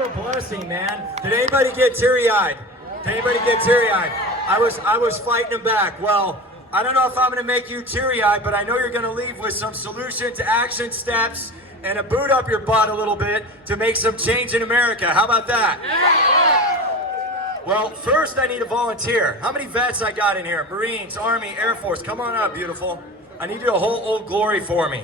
What a blessing, man. Did anybody get teary-eyed? Did anybody get teary-eyed? I was fighting them back. Well, I don't know if I'm going to make you teary-eyed, but I know you're going to leave with some solution to action steps and a boot up your butt a little bit to make some change in America. How about that? Well, first I need a volunteer. How many vets I got in here? Marines, Army, Air Force. Come on up, beautiful. I need you to hold Old Glory for me.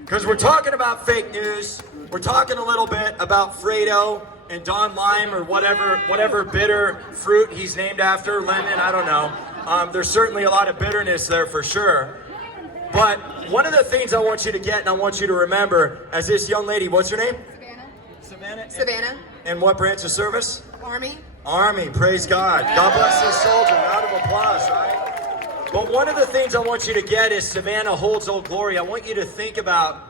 Because we're talking about fake news. We're talking a little bit about Fredo and Don Lime or whatever bitter fruit he's named after, lemon, I don't know. There's certainly a lot of bitterness there for sure. But one of the things I want you to get and I want you to remember as this young lady, what's her name? Savannah. Savannah. And what branch of service? Army. Army, praise God. God bless this soldier. Round of applause, right? But one of the things I want you to get is Savannah holds Old Glory. I want you to think about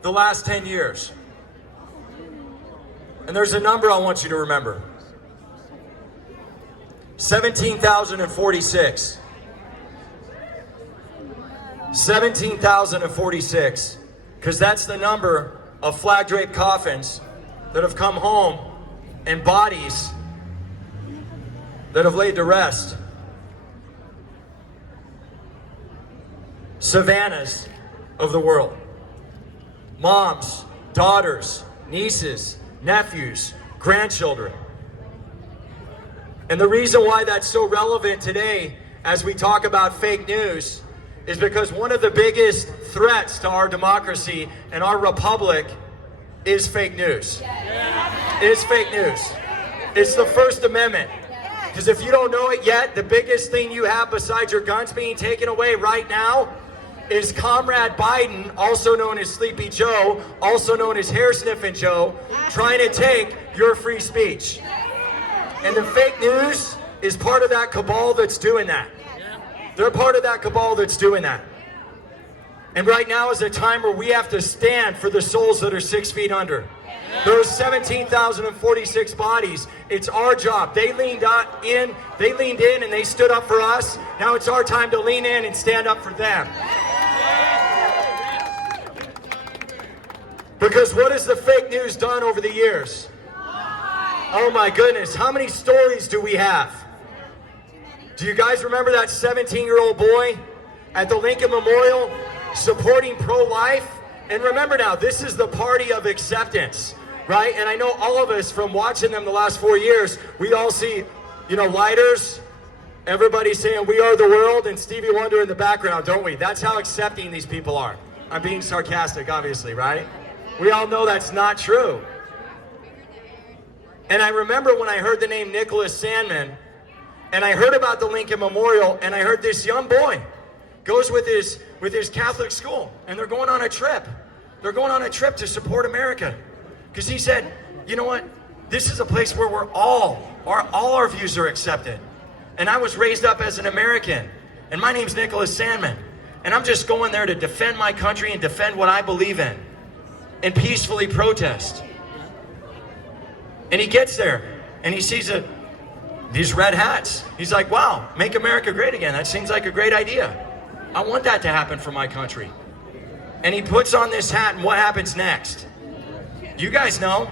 the last 10 years. And there's a number I want you to remember. 17,046. 17,046. Because that's the number of flag-draped coffins that have come home and bodies that have laid to rest. Savannahs of the world. Moms, daughters, nieces, nephews, grandchildren. And the reason why that's so relevant today as we talk about fake news is because one of the biggest threats to our democracy and our republic is fake news. It is fake news. It's the First Amendment. Because if you don't know it yet, the biggest thing you have besides your guns being taken away right now is Comrade Biden, also known as Sleepy Joe, also known as Hair Sniffing Joe, trying to take your free speech. And the fake news is part of that cabal that's doing that. They're part of that cabal that's doing that. And right now is a time where we have to stand for the souls that are 6 feet under. Those 17,046 bodies, it's our job. They leaned in and they stood up for us. Now it's our time to lean in and stand up for them. Because what has the fake news done over the years? Oh my goodness, how many stories do we have? Do you guys remember that 17-year-old boy at the Lincoln Memorial supporting pro-life? And remember now, this is the party of acceptance, right? And I know all of us from watching them the last 4 years, we all see, lighters, everybody saying we are the world, and Stevie Wonder in the background, don't we? That's how accepting these people are. I'm being sarcastic, obviously, right? We all know that's not true. And I remember when I heard the name Nicholas Sandmann, and I heard about the Lincoln Memorial, and I heard this young boy goes with his Catholic school, and they're going on a trip. They're going on a trip to support America. Because he said, you know what? This is a place where all our views are accepted. And I was raised up as an American, and my name's Nicholas Sandmann. And I'm just going there to defend my country and defend what I believe in and peacefully protest. And he gets there, and he sees these red hats. He's like, wow, make America great again. That seems like a great idea. I want that to happen for my country. And he puts on this hat, and what happens next? You guys know.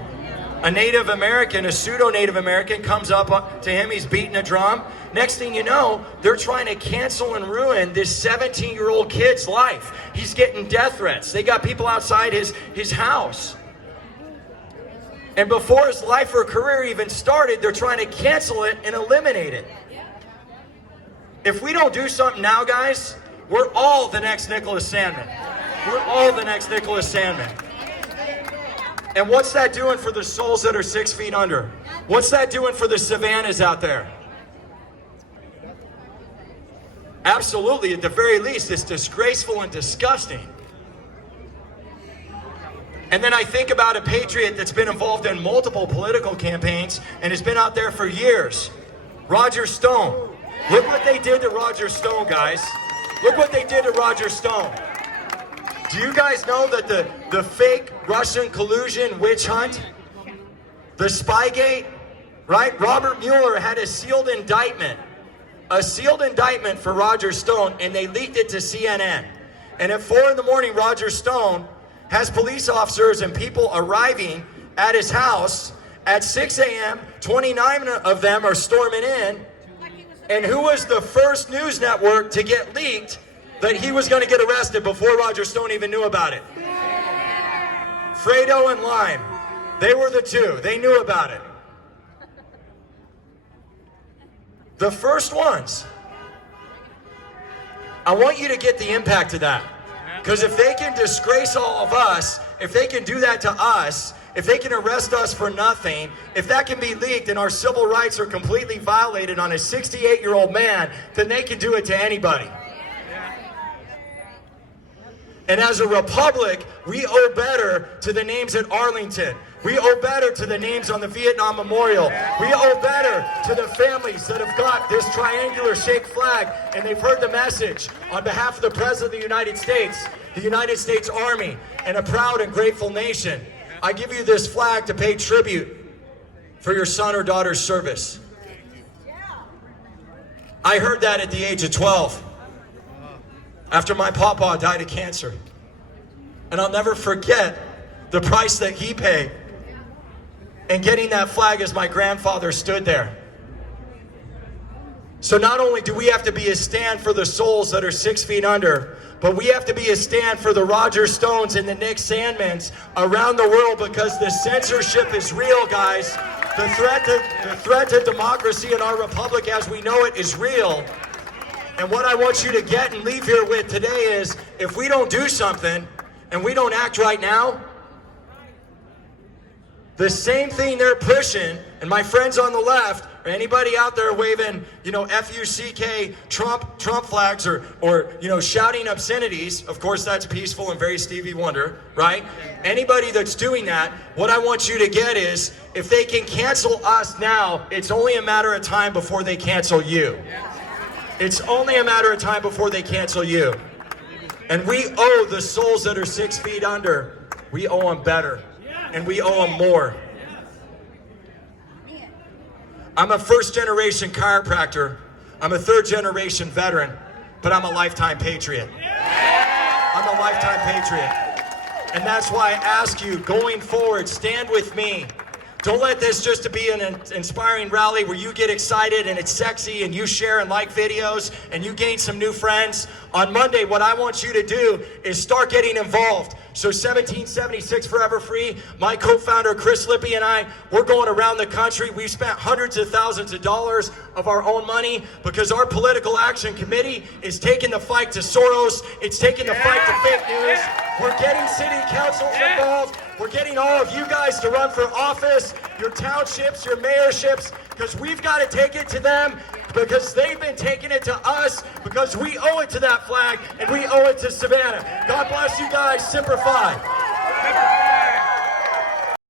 A Native American, a pseudo-Native American comes up to him, he's beating a drum. Next thing you know, they're trying to cancel and ruin this 17-year-old kid's life. He's getting death threats. They got people outside his house. And before his life or career even started, they're trying to cancel it and eliminate it. If we don't do something now, guys, we're all the next Nicholas Sandmann. We're all the next Nicholas Sandmann. And what's that doing for the souls that are 6 feet under? What's that doing for the Savannahs out there? Absolutely, at the very least, it's disgraceful and disgusting. And then I think about a patriot that's been involved in multiple political campaigns and has been out there for years. Roger Stone. Look what they did to Roger Stone, guys. Look what they did to Roger Stone. Do you guys know that the fake Russian collusion witch hunt, the Spygate, right? Robert Mueller had a sealed indictment for Roger Stone, and they leaked it to CNN. And at 4 in the morning, Roger Stone has police officers and people arriving at his house at 6 a.m. 29 of them are storming in. And who was the first news network to get leaked that he was going to get arrested before Roger Stone even knew about it? Fredo and Lime. They were the two. They knew about it. The first ones. I want you to get the impact of that. Because if they can disgrace all of us, if they can do that to us, if they can arrest us for nothing, if that can be leaked and our civil rights are completely violated on a 68-year-old man, then they can do it to anybody. And as a republic, we owe better to the names at Arlington. We owe better to the names on the Vietnam Memorial. We owe better to the families that have got this triangular shaped flag and they've heard the message on behalf of the President of the United States Army, and a proud and grateful nation. I give you this flag to pay tribute for your son or daughter's service. I heard that at the age of 12. After my papa died of cancer. And I'll never forget the price that he paid and getting that flag as my grandfather stood there. So not only do we have to be a stand for the souls that are 6 feet under, but we have to be a stand for the Roger Stones and the Nick Sandmans around the world, because the censorship is real, guys. The threat to democracy in our republic as we know it is real. And what I want you to get and leave here with today is, if we don't do something and we don't act right now, the same thing they're pushing, and my friends on the left, or anybody out there waving, F-U-C-K Trump flags or shouting obscenities, of course that's peaceful and very Stevie Wonder, right? Anybody that's doing that, what I want you to get is, if they can cancel us now, it's only a matter of time before they cancel you. It's only a matter of time before they cancel you. And we owe the souls that are 6 feet under, we owe them better. And we owe them more. I'm a first-generation chiropractor. I'm a third-generation veteran. But I'm a lifetime patriot. I'm a lifetime patriot. And that's why I ask you, going forward, stand with me. Don't let this just be an inspiring rally where you get excited and it's sexy and you share and like videos and you gain some new friends. On Monday, what I want you to do is start getting involved. So 1776 Forever Free, my co-founder Chris Lippy and I, we're going around the country. We've spent hundreds of thousands of dollars of our own money because our political action committee is taking the fight to Soros. It's taking the fight to fake news. We're getting city councils involved. We're getting all of you guys to run for office, your townships, your mayorships, because we've got to take it to them, because they've been taking it to us, because we owe it to that flag, and we owe it to Savannah. God bless you guys. Semper Fi.